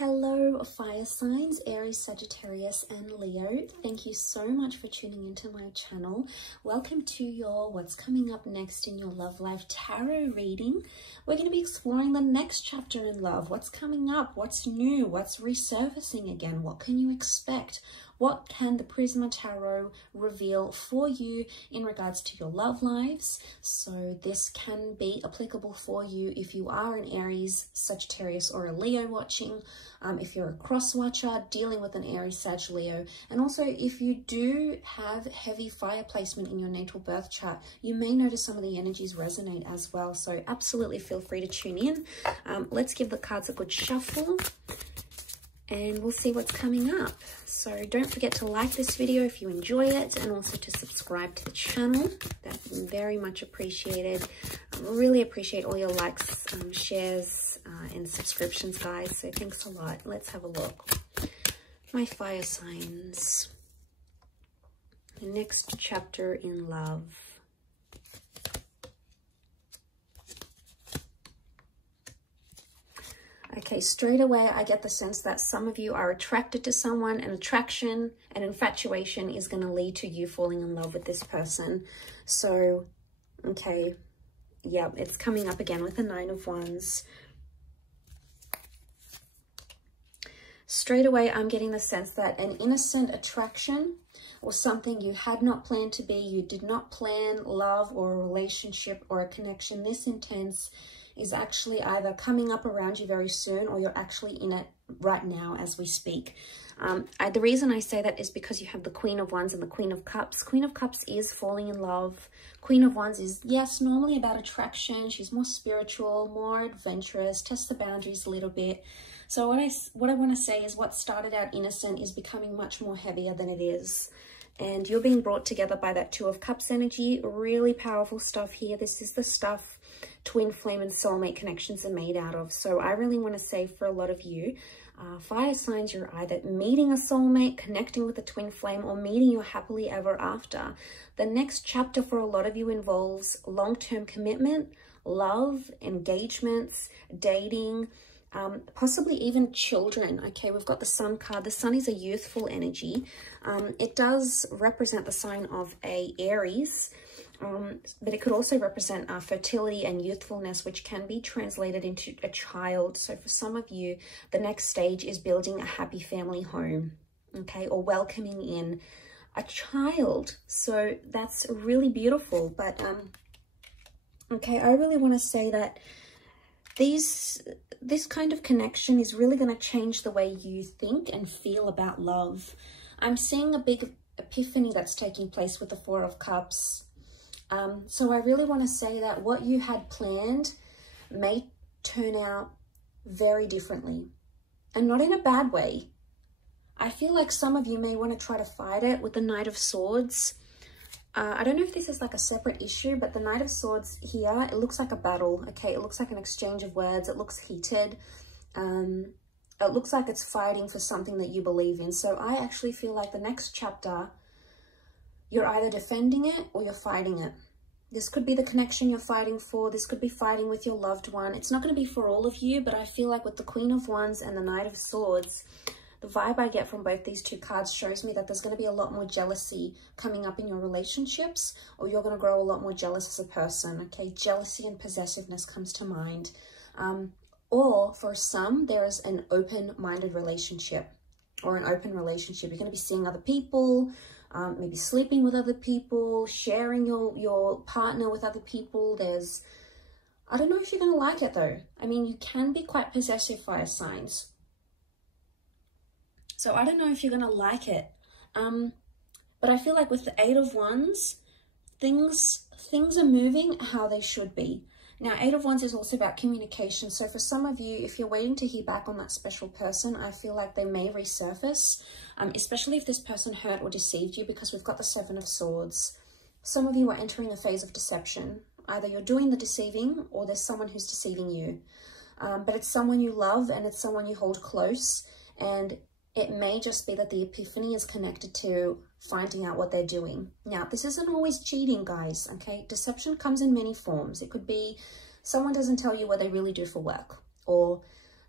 Hello, fire signs, Aries, Sagittarius, and Leo. Thank you so much for tuning into my channel. Welcome to your What's Coming Up Next in Your Love Life Tarot reading. We're going to be exploring the next chapter in love. What's coming up? What's new? What's resurfacing again? What can you expect? What can the Prisma Tarot reveal for you in regards to your love lives? So this can be applicable for you if you are an Aries, Sagittarius, or a Leo watching. If you're a cross watcher dealing with an Aries, Sag, Leo, and also if you do have heavy fire placement in your natal birth chart, you may notice some of the energies resonate as well. So absolutely feel free to tune in. Let's give the cards a good shuffle and we'll see what's coming up. So don't forget to like this video if you enjoy it, and also to subscribe to the channel. That's very much appreciated. I really appreciate all your likes, shares, and subscriptions, guys. So thanks a lot. Let's have a look. My fire signs. The next chapter in love. Okay, straight away, I get the sense that some of you are attracted to someone, and attraction and infatuation is going to lead to you falling in love with this person. So, okay, yeah, it's coming up again with the Nine of Wands. Straight away, I'm getting the sense that an innocent attraction or something you had not planned to be, you did not plan love or a relationship or a connection this intense, is actually either coming up around you very soon, or you're actually in it right now as we speak. The reason I say that is because you have the Queen of Wands and the Queen of Cups. Queen of Cups is falling in love. Queen of Wands is, yes, normally about attraction. She's more spiritual, more adventurous, tests the boundaries a little bit. So what I want to say is what started out innocent is becoming much more heavier than it is. And you're being brought together by that Two of Cups energy. Really powerful stuff here. This is the stuff twin flame and soulmate connections are made out of. So I really want to say for a lot of you, fire signs, you're either meeting a soulmate, connecting with a twin flame, or meeting your happily ever after. The next chapter for a lot of you involves long-term commitment, love, engagements, dating, possibly even children. Okay, we've got the Sun card. The Sun is a youthful energy. It does represent the sign of a Aries, but it could also represent fertility and youthfulness, which can be translated into a child. So for some of you, the next stage is building a happy family home, okay, or welcoming in a child. So that's really beautiful. But okay, I really want to say that this kind of connection is really going to change the way you think and feel about love. I'm seeing a big epiphany that's taking place with the Four of Cups. So I really want to say that what you had planned may turn out very differently, and not in a bad way. I feel like some of you may want to try to fight it with the Knight of Swords. I don't know if this is like a separate issue, but the Knight of Swords here, it looks like a battle, okay? It looks like an exchange of words. It looks heated. It looks like it's fighting for something that you believe in. So I actually feel like the next chapter, you're either defending it or you're fighting it. This could be the connection you're fighting for. This could be fighting with your loved one. It's not going to be for all of you, but I feel like with the Queen of Wands and the Knight of Swords, the vibe I get from both these two cards shows me that there's going to be a lot more jealousy coming up in your relationships, or you're going to grow a lot more jealous as a person, okay? Jealousy and possessiveness comes to mind. Or for some, there is an open-minded relationship or an open relationship. You're going to be seeing other people, maybe sleeping with other people, sharing your partner with other people. I don't know if you're going to like it though. I mean, you can be quite possessive, fire signs. So I don't know if you're going to like it. But I feel like with the Eight of Wands, things are moving how they should be. Now, Eight of Wands is also about communication. So for some of you, if you're waiting to hear back on that special person, I feel like they may resurface, especially if this person hurt or deceived you, because we've got the Seven of Swords. Some of you are entering a phase of deception. Either you're doing the deceiving or there's someone who's deceiving you. But it's someone you love and it's someone you hold close. And it may just be that the epiphany is connected to finding out what they're doing. Now, this isn't always cheating, guys, okay? Deception comes in many forms. It could be someone doesn't tell you what they really do for work, or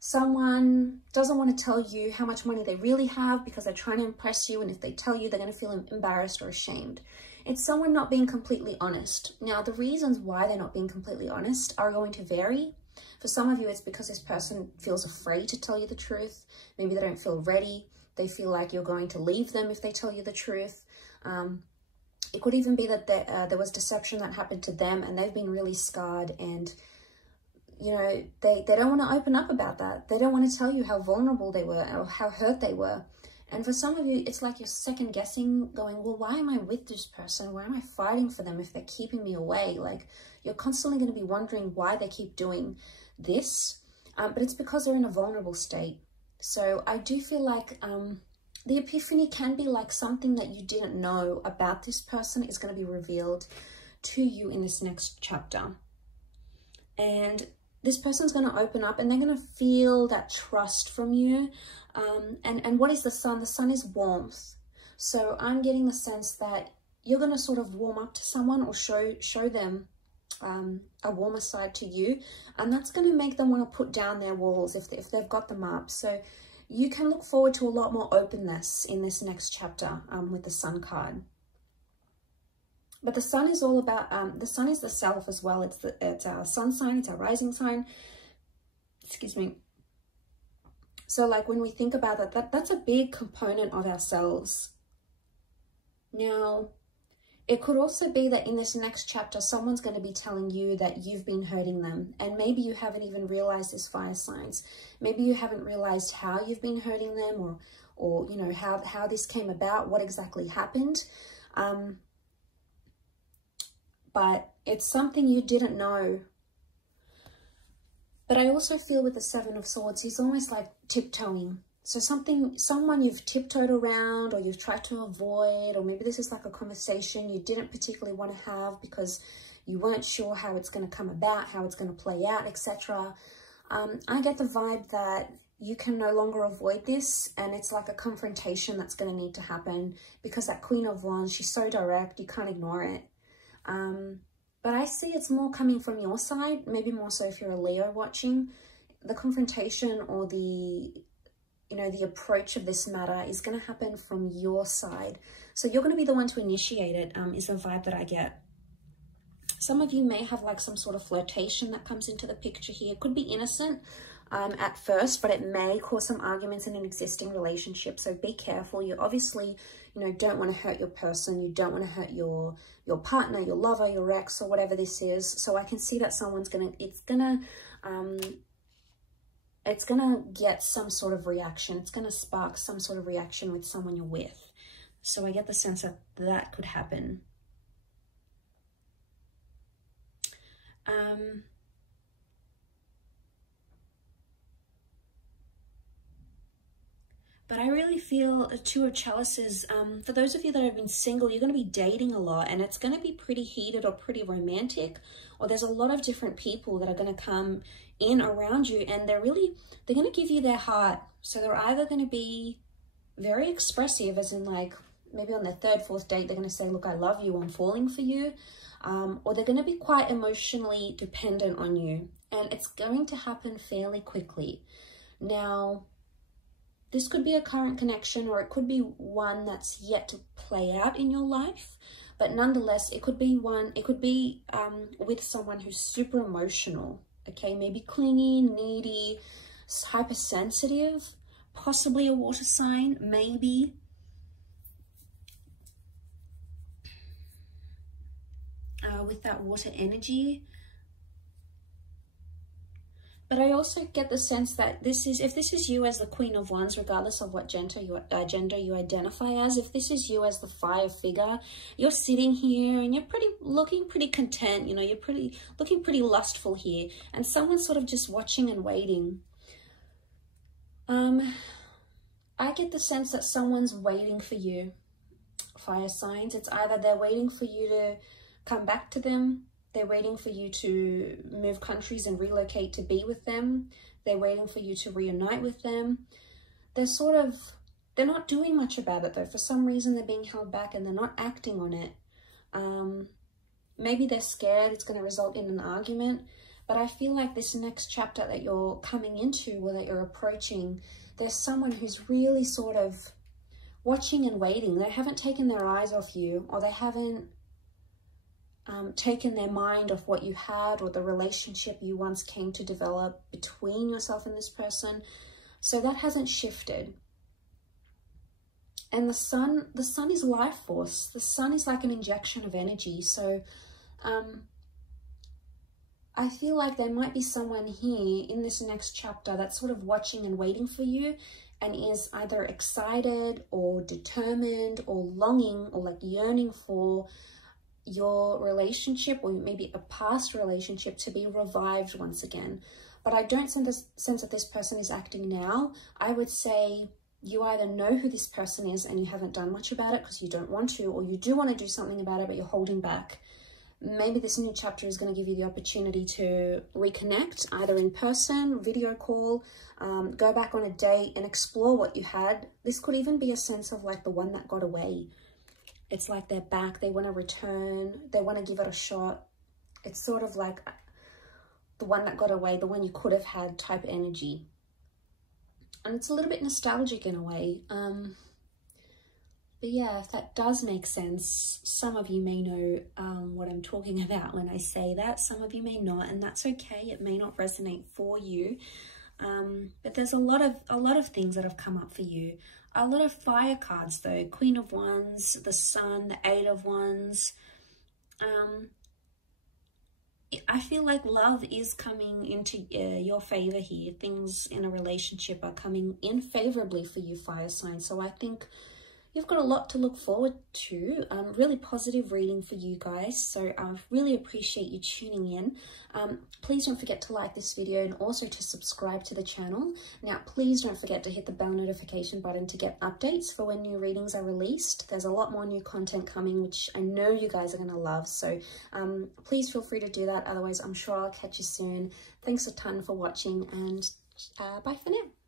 Someone doesn't want to tell you how much money they really have because they're trying to impress you, and if they tell you, they're going to feel embarrassed or ashamed. It's someone not being completely honest. Now, the reasons why they're not being completely honest are going to vary. For some of you, it's because this person feels afraid to tell you the truth. Maybe they don't feel ready. They feel like you're going to leave them if they tell you the truth. It could even be that there was deception that happened to them and they've been really scarred, and you know, they don't want to open up about that. They don't want to tell you how vulnerable they were or how hurt they were. And for some of you, it's like you're second guessing, going, well, why am I with this person? Why am I fighting for them if they're keeping me away? Like, you're constantly going to be wondering why they keep doing this. But it's because they're in a vulnerable state. So I do feel like the epiphany can be like something that you didn't know about this person is going to be revealed to you in this next chapter. And this person's going to open up and they're going to feel that trust from you. And what is the sun? The sun is warmth. So I'm getting the sense that you're going to sort of warm up to someone or show them a warmer side to you. And that's going to make them want to put down their walls if they've got them up. So you can look forward to a lot more openness in this next chapter with the sun card. But the sun is all about, the sun is the self as well. It's our sun sign, it's our rising sign. Excuse me. So like when we think about that's a big component of ourselves. Now, it could also be that in this next chapter, someone's going to be telling you that you've been hurting them. And maybe you haven't even realized this, fire signs. Maybe you haven't realized how you've been hurting them, or you know, how this came about, what exactly happened. But it's something you didn't know. But I also feel with the Seven of Swords, he's almost like tiptoeing. So someone you've tiptoed around or you've tried to avoid, or maybe this is like a conversation you didn't particularly want to have because you weren't sure how it's going to come about, how it's going to play out, etc. I get the vibe that you can no longer avoid this, and it's like a confrontation that's going to need to happen because that Queen of Wands, she's so direct, you can't ignore it. But I see it's more coming from your side, maybe more so if you're a Leo watching. The confrontation or the approach of this matter is going to happen from your side. So you're going to be the one to initiate it, is the vibe that I get. Some of you may have like some sort of flirtation that comes into the picture here. It could be innocent at first, but it may cause some arguments in an existing relationship. So be careful. You obviously, don't want to hurt your person. You don't want to hurt your partner, your lover, your ex, or whatever this is. So I can see that someone's it's gonna get some sort of reaction. It's gonna spark some sort of reaction with someone you're with. So I get the sense that that could happen. But I really feel a Two of Chalices. For those of you that have been single, you're going to be dating a lot, and it's going to be pretty heated or pretty romantic, or there's a lot of different people that are going to come in around you, and they're going to give you their heart. So they're either going to be very expressive, as in like maybe on their third, fourth date, they're going to say, look, I love you, I'm falling for you. Or they're going to be quite emotionally dependent on you, and it's going to happen fairly quickly. Now, this could be a current connection, or it could be one that's yet to play out in your life. But nonetheless, it could be with someone who's super emotional, okay? Maybe clingy, needy, hypersensitive, possibly a water sign, maybe. With that water energy. But I also get the sense that if this is you as the Queen of Wands, regardless of what gender you identify as, if this is you as the fire figure, you're sitting here and you're looking pretty content, you're looking pretty lustful here, and someone's sort of just watching and waiting. I get the sense that someone's waiting for you, fire signs. It's either they're waiting for you to come back to them, they're waiting for you to move countries and relocate to be with them, they're waiting for you to reunite with them. They're not doing much about it though. For some reason they're being held back and they're not acting on it. Maybe they're scared it's going to result in an argument, But I feel like this next chapter that you're coming into, or that you're approaching, there's someone who's really sort of watching and waiting. They haven't taken their eyes off you, or they haven't taken their mind off what you had, or the relationship you once came to develop between yourself and this person. So that hasn't shifted. And the sun is life force. The sun is like an injection of energy. So I feel like there might be someone here in this next chapter that's sort of watching and waiting for you, and is either excited or determined or longing or like yearning for your relationship, or maybe a past relationship, to be revived once again. But I don't sense that this person is acting now. I would say you either know who this person is and you haven't done much about it because you don't want to, or you do want to do something about it but you're holding back. Maybe this new chapter is going to give you the opportunity to reconnect, either in person, video call, go back on a date and explore what you had. This could even be a sense of like the one that got away. It's like they're back, they want to return, they want to give it a shot. It's sort of like the one that got away, the one you could have had type energy. And it's a little bit nostalgic in a way. But yeah, if that does make sense, some of you may know what I'm talking about when I say that. Some of you may not, and that's okay. It may not resonate for you. But there's a lot of things that have come up for you. A lot of fire cards though. Queen of Wands, the Sun, the Eight of Wands. I feel like love is coming into your favor here. Things in a relationship are coming in favorably for you, fire sign. So I think you've got a lot to look forward to. Really positive reading for you guys. So I really appreciate you tuning in. Please don't forget to like this video and also to subscribe to the channel. Now, please don't forget to hit the bell notification button to get updates for when new readings are released. There's a lot more new content coming, which I know you guys are going to love. So please feel free to do that. Otherwise, I'm sure I'll catch you soon. Thanks a ton for watching, and bye for now.